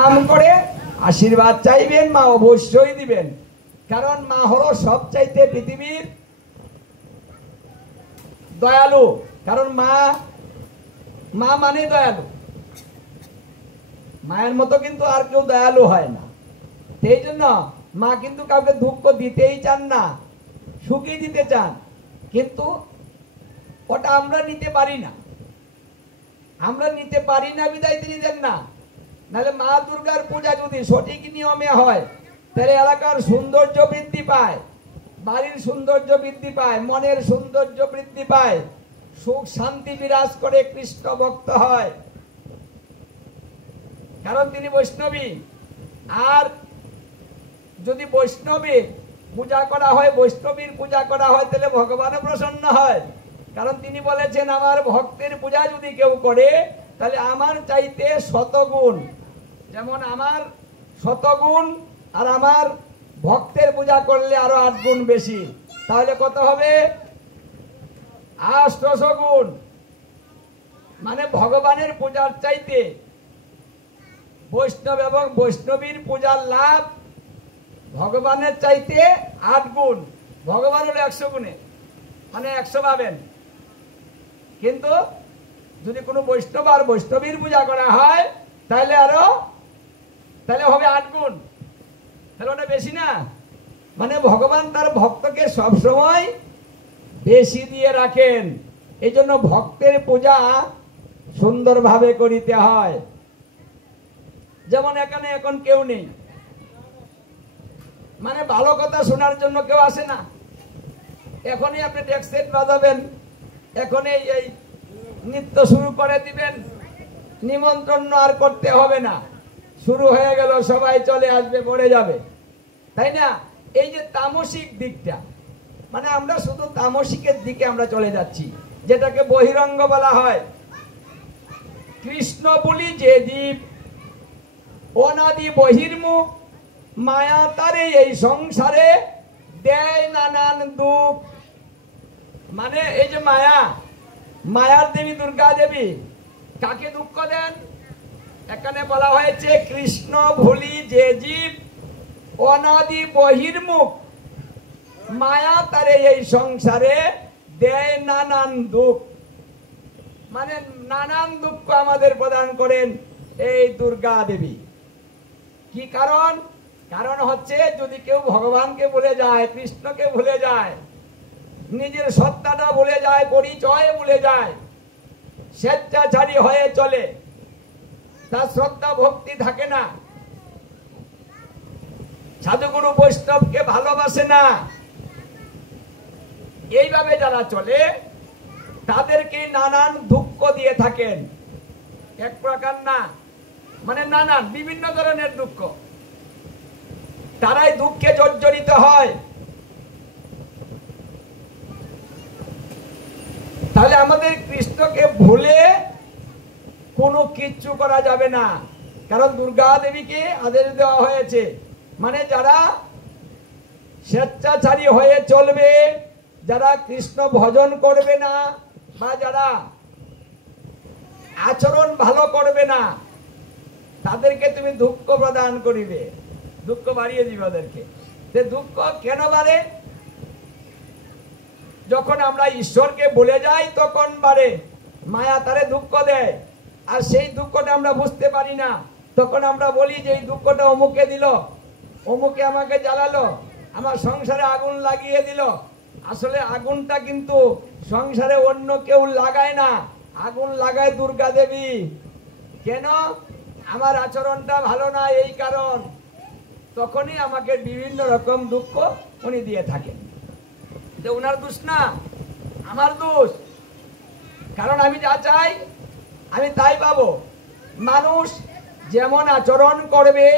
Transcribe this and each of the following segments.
নাম করে আশীর্বাদ চাইবেন, মা অবশ্যই দিবেন। কারণ মা হলো সবচাইতে পৃথিবীর দয়ালু। কারণ মা মানে দয়ালু। মায়ের মতো কিন্তু আর কেউ দয়ালু হয় না। সেই জন্য মা কিন্তু কাউকে দুঃখ দিতেই চান না, সুখী দিতে চান। কিন্তু ওটা আমরা নিতে পারি না। আমরা নিতে পারি না বিদায় তিনি দেন না। নাহলে মা দুর্গার পূজা যদি সঠিক নিয়মে হয়, তাহলে এলাকার সৌন্দর্য বৃদ্ধি পায়, বাড়ির সৌন্দর্য বৃদ্ধি পায়, মনের সৌন্দর্য বৃদ্ধি পায়, সুখ শান্তি বিরাজ করে, কৃষ্ণ ভক্ত হয়। কারণ তিনি বৈষ্ণবী। আর যদি বৈষ্ণবীর পূজা করা হয়, বৈষ্ণবীর পূজা করা হয়, তাহলে ভগবানও প্রসন্ন হয়। কারণ তিনি বলেছেন, আমার ভক্তের পূজা যদি কেউ করে, তাহলে আমার চাইতে শতগুণ, যেমন আমার শতগুণ আর আমার ভক্তের পূজা করলে আরো 8 গুণ বেশি, তাহলে কত হবে? 800 গুণ। মানে ভগবানের পূজার চাইতে বৈষ্ণব এবং বৈষ্ণবীর পূজার লাভ ভগবানের চাইতে 8 গুণ। ভগবান হলো 100 গুণে, মানে 100 পাবেন। কিন্তু যদি কোনো বৈষ্ণব আর বৈষ্ণবীর পূজা করা হয়, তাহলে হবে 8 গুণ। তাহলে ওটা বেশি না? মানে ভগবান তার ভক্তকে সবসময় বেশি দিয়ে রাখেন। এই জন্য ভক্তের পূজা সুন্দরভাবে করিতে হয়। যেমন এখানে এখন কেউ নেই, মানে ভালো কথা শোনার জন্য কেউ আসে না। এখনই আপনি ডেক সেট বাজাবেন, এখনই এই নৃত্য শুরু করে দিবেন, নিমন্ত্রণ আর করতে হবে না। শুরু হয়ে গেল, সবাই চলে আসবে, পড়ে যাবে, তাই না? এই যে তামসিক দিকটা, মানে আমরা শুধু তামসিকের দিকে আমরা চলে যাচ্ছি, যেটাকে বহিরঙ্গ বলা হয়। কৃষ্ণ বলি যে জীব, অনাদি বহির্মুখ, মায়া তারে এই সংসারে দেয় নানান দুঃখ। মানে এই যে মায়ার দেবী দুর্গা দেবী কাকে দুঃখ দেন? এখানে বলা হয়েছে, কৃষ্ণ ভুলি যে জীব, অনাদি বহির্মুখ, মায়া তারে এই সংসারে দেয় নানান দুঃখ। মানে নানান দুঃখ আমাদের প্রদান করেন এই দুর্গা দেবী। কি কারণ? কারণ হচ্ছে, যদি কেউ ভগবানকে ভুলে যায়, কৃষ্ণকে ভুলে যায়, নিজের সত্তাটা ভুলে যায়, পরিচয় ভুলে যায়, স্বেচ্ছাচারী হয়ে চলে, তার শ্রদ্ধা ভক্তি থাকে না, সাধুগুরু বৈষ্ণবকে ভালোবাসে না, এইভাবে যারা চলে, তাদেরকে নানান দুঃখ দিয়ে থাকেন। এক প্রকার না, মানে নানান বিভিন্ন ধরনের দুঃখ, তারাই দুঃখে জর্জরিত হয়। তাহলে আমাদের কৃষ্ণকে ভুলে কোনো কিচ্ছু করা যাবে না। কারণ দুর্গা দেবীকে আদেশ দেওয়া হয়েছে, মানে যারা স্বেচ্ছাচারী হয়ে চলবে, যারা কৃষ্ণ ভজন করবে না, বা যারা আচরণ ভালো করবে না, তাদেরকে তুমি দুঃখ প্রদান করিবে, দুঃখ বাড়িয়ে দিবে ওদেরকে। দুঃখ কেন বাড়ে? যখন আমরা ঈশ্বরকে ভুলে যাই তখন বাড়ে। মায়া তারে দুঃখ দেয়, আর সেই দুঃখটা আমরা বুঝতে পারি না। তখন আমরা বলি যে এই দুঃখটা অমুকে দিল, অমুকে আমাকে জ্বালালো, আমার সংসারে আগুন লাগিয়ে দিল। আসলে আগুনটা কিন্তু সংসারে অন্য কেউ লাগায় না, আগুন লাগায় দুর্গা দেবী। কেন? আমার আচরণটা ভালো না, এই কারণ। তখনই আমাকে বিভিন্ন রকম দুঃখ উনি দিয়ে থাকেন। যে ওনার দোষ না, আমার দোষ। কারণ আমি যা চাই আমি তাই পাবো। মানুষ যেমন আচরণ করবে,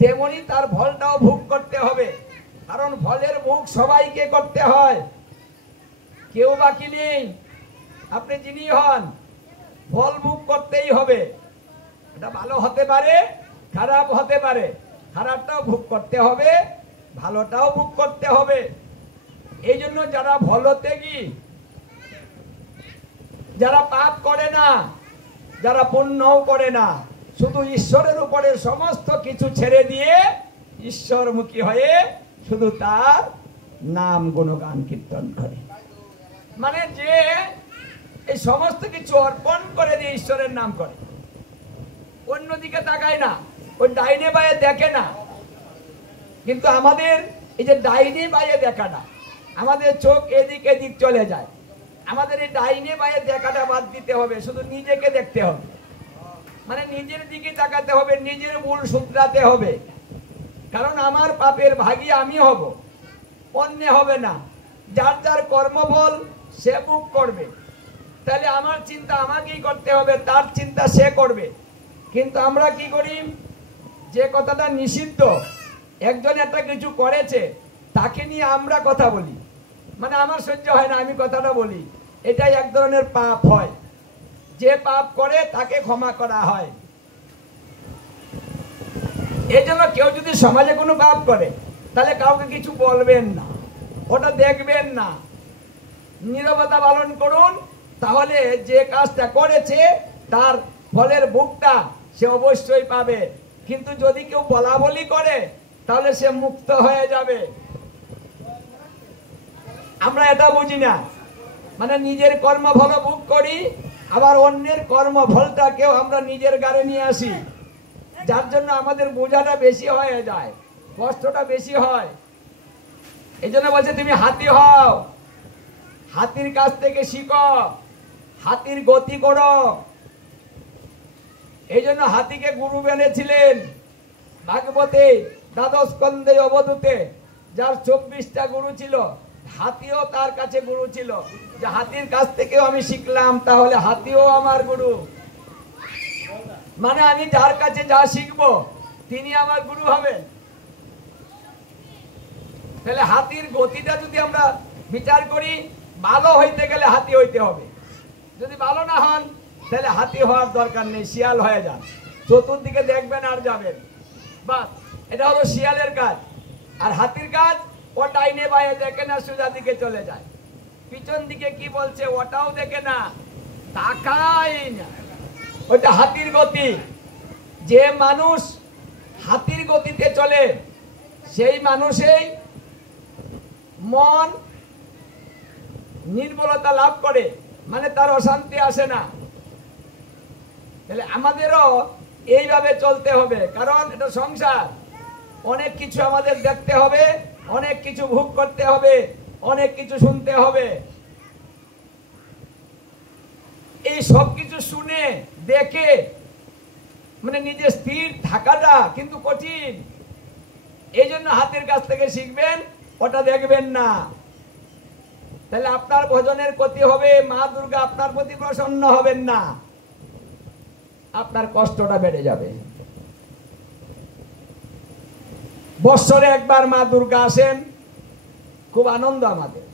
তেমনি তার ফলটাও ভোগ করতে হবে। কারণ ফলের ভোগ সবাইকে করতে হয়, কেউ বাকি নেই। আপনি যিনি হন, ফল ভোগ করতেই হবে। এটা ভালো হতে পারে, খারাপ হতে পারে, খারাপটাও ভোগ করতে হবে, ভালোটাও ভোগ করতে হবে। এই জন্য যারা ভলত্যাগী, যারা পাপ করে না, যারা পুণ্যও করে না, শুধু ঈশ্বরের উপরে সমস্ত কিছু ছেড়ে দিয়ে ঈশ্বরমুখী হয়ে শুধু তার নাম গুণগান কীর্তন করে। মানে যে এই সমস্ত কিছু অর্পণ করে দিয়ে ঈশ্বরের নাম করে, অন্যদিকে তাকায় না, ওই ডাইনে বায়ে দেখে না। কিন্তু আমাদের এই যে ডাইনে বায়ে দেখাটা, আমাদের চোখ এদিক এদিক চলে যায়। আমাদের এই ডাইনে বায়ে দেখাটা বাদ দিতে হবে, শুধু নিজেকে দেখতে হবে। মানে নিজের দিকে তাকাতে হবে, নিজের ভুল শুধরাতে হবে। কারণ আমার পাপের ভাগী আমি হব, অন্য হবে না। যার যার কর্মফল সে ভোগ করবে। তাহলে আমার চিন্তা আমাকেই করতে হবে, তার চিন্তা সে করবে। কিন্তু আমরা কি করি, যে কথাটা নিষিদ্ধ, একজন একটা কিছু করেছে, তাকে নিয়ে আমরা কথা বলি। মানে আমার সহ্য হয় না, আমি কথাটা বলি। এটাই এক ধরনের পাপ হয়। যে পাপ করে তাকে ক্ষমা করা হয়। এই জন্য কেউ যদি সমাজে কোনো পাপ করে, তাহলে কাউকে কিছু বলবেন না, ওটা দেখবেন না, নীরবতা পালন করুন। তাহলে যে কাজটা করেছে তার ফলের ভোগটা সে অবশ্যই পাবে। কিন্তু যদি কেউ বলা বলি করে, তাহলে সে মুক্ত হয়ে যাবে। আমরা এটা বুঝি না। মানে নিজের কর্মফল ভোগ করি, আবার অন্যের কর্মফলটাকেও আমরা নিজের গাড়ে নিয়ে আসি, যার জন্য আমাদের বোঝাটা বেশি হয়ে যায়, কষ্টটা বেশি হয়। এই জন্য বলছে তুমি হাতি হও, হাতির কাছ থেকে শিখো, হাতির গতি করো। এই জন্য হাতিকে গুরু বেনেছিলেন ভাগবতে দ্বাদশ স্কন্ধে অবধূতে, যার 24টা গুরু ছিল, হাতিও তার কাছে গুরু ছিল। যে হাতির কাছ থেকেও আমি শিখলাম, তাহলে হাতিও আমার গুরু। মানে আমি যার কাছে যা শিখবো তিনি আমার গুরু হবেন। তাহলে হাতির গতিটা যদি আমরা বিচার করি, ভালো হইতে গেলে হাতি হইতে হবে। যদি ভালো না হন, তাহলে হাতি হওয়ার দরকার নেই, শিয়াল হয়ে যান, চতুর্দিকে দেখবেন আর যাবেন। বাস, এটা হলো শিয়ালের কাজ। আর হাতির কাজ, ও ডাইনে বায়ে দেখে না, সোজা দিকে চলে যায়। পিছন দিকে কি বলছে ওটাও দেখে না, তাকাই না। ওইটা হাতির গতি। যে মানুষ হাতির গতিতে চলে, সেই মানুষই মন নির্মলতা লাভ করে, মানে তার অশান্তি আসে না। তাহলে আমাদেরও এইভাবে চলতে হবে, কারণ এটা সংসার। অনেক কিছু আমাদের দেখতে হবে, অনেক কিছু ভোগ করতে হবে, অনেক কিছু শুনতে হবে। এই সব কিছু শুনে দেখে মানে নিজে স্থির থাকাটা কিন্তু কঠিন। এই জন্য হাতের কাছ থেকে শিখবেন, ওটা দেখবেন না। তাহলে আপনার ভজনের ক্ষতি হবে, মা দুর্গা আপনার প্রতি প্রসন্ন হবেন না, আপনার কষ্টটা বেড়ে যাবে। বৎসরে একবার মা দুর্গা আসেন, খুব আনন্দ আমাদের।